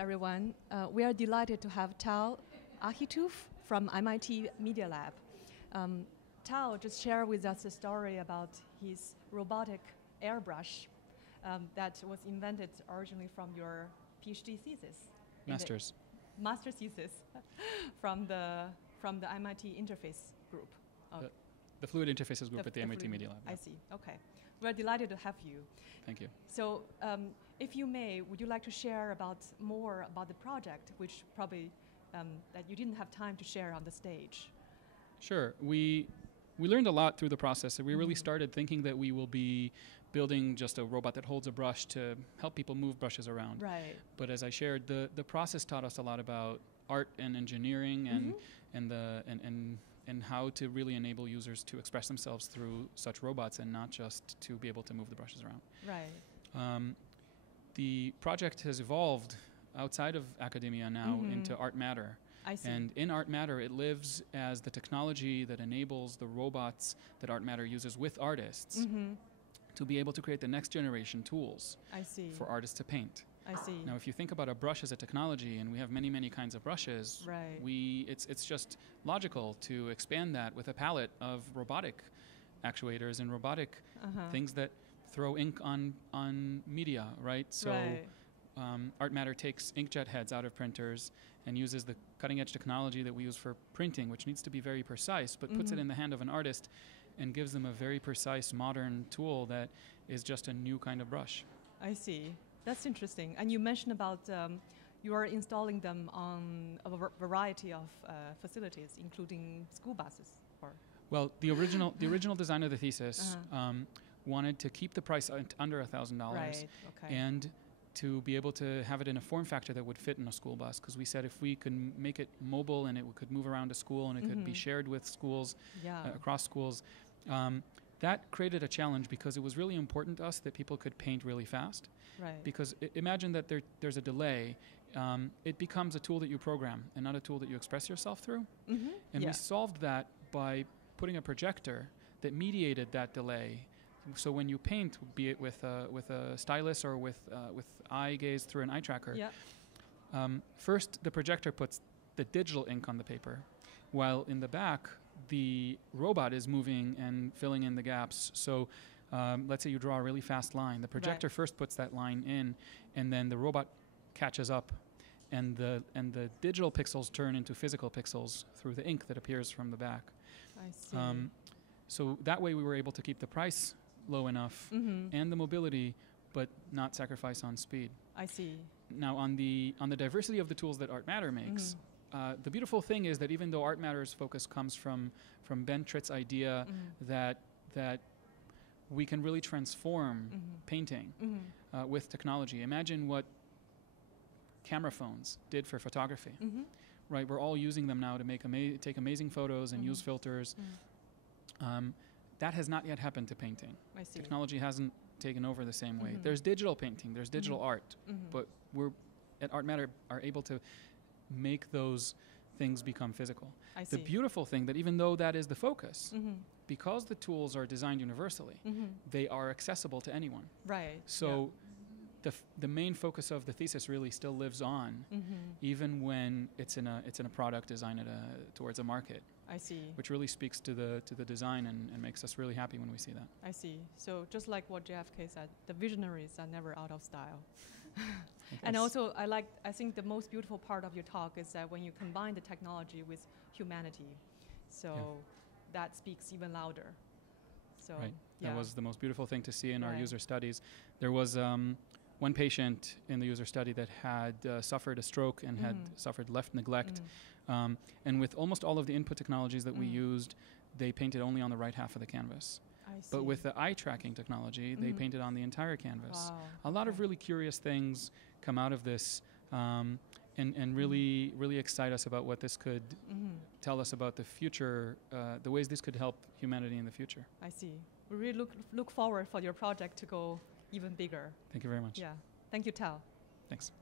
everyone. We are delighted to have Tal Achituv from MIT Media Lab. Tal just shared with us a story about his robotic airbrush that was invented originally from your PhD thesis. Master's thesis from the MIT interface group. The fluid interfaces group at the MIT Media Lab. I see. Okay. We're delighted to have you. Thank you. So, if you may, would you like to share more about the project, which probably that you didn't have time to share on the stage? Sure. We learned a lot through the process. And we really started thinking that we will be building just a robot that holds a brush to help people move brushes around. Right. But as I shared, the process taught us a lot about art and engineering and how to really enable users to express themselves through such robots and not just to be able to move the brushes around. Right. The project has evolved outside of academia now into Artmatr. I see. And in Artmatr, it lives as the technology that enables the robots that Artmatr uses with artists to be able to create the next generation tools for artists to paint. I see. Now, if you think about a brush as a technology, and we have many, many kinds of brushes, right. It's just logical to expand that with a palette of robotic actuators and robotic things that throw ink on media, right? So Artmatr takes inkjet heads out of printers and uses the cutting-edge technology that we use for printing, which needs to be very precise, but puts it in the hand of an artist and gives them a very precise, modern tool that is just a new kind of brush. I see. That's interesting. And you mentioned about you are installing them on a variety of facilities, including school buses. Well, the original design of the thesis wanted to keep the price under $1,000, right. Okay. and to be able to have it in a form factor that would fit in a school bus. Because we said if we can make it mobile and it could move around a school and it could be shared with schools, across schools, that created a challenge because it was really important to us that people could paint really fast. Right. Because imagine that there's a delay. It becomes a tool that you program and not a tool that you express yourself through. And we solved that by putting a projector that mediated that delay. So when you paint, be it with a stylus or with eye gaze through an eye tracker, first the projector puts the digital ink on the paper, while in the back the robot is moving and filling in the gaps. So let's say you draw a really fast line. The projector first puts that line in, and then the robot catches up, and the digital pixels turn into physical pixels through the ink that appears from the back. I see. So that way we were able to keep the price low enough and the mobility, but not sacrifice on speed. I see. Now on the diversity of the tools that Artmatr makes, the beautiful thing is that even though Artmatr's focus comes from Ben Tritt's idea that we can really transform painting with technology. Imagine what camera phones did for photography. Right, we're all using them now to take amazing photos and use filters. That has not yet happened to painting. I see. Technology hasn't taken over the same way. There's digital painting, there's digital art, but we're at Artmatr are able to make those things become physical. I see. The beautiful thing that even though that is the focus, because the tools are designed universally, they are accessible to anyone. Right. So the main focus of the thesis really still lives on, even when it's in a product designed towards a market. I see. Which really speaks to the design and makes us really happy when we see that. I see. So just like what JFK said, the visionaries are never out of style. And also, I think the most beautiful part of your talk is that when you combine the technology with humanity, so that speaks even louder. So that was the most beautiful thing to see in our user studies. There was one patient in the user study that had suffered a stroke and had suffered left neglect. And with almost all of the input technologies that we used, they painted only on the right half of the canvas. But with the eye tracking technology, they painted on the entire canvas. Wow. A lot of really curious things come out of this and really, really excite us about what this could tell us about the future, the ways this could help humanity in the future. I see. We really look forward for your project to go even bigger. Thank you very much. Yeah. Thank you, Tal. Thanks.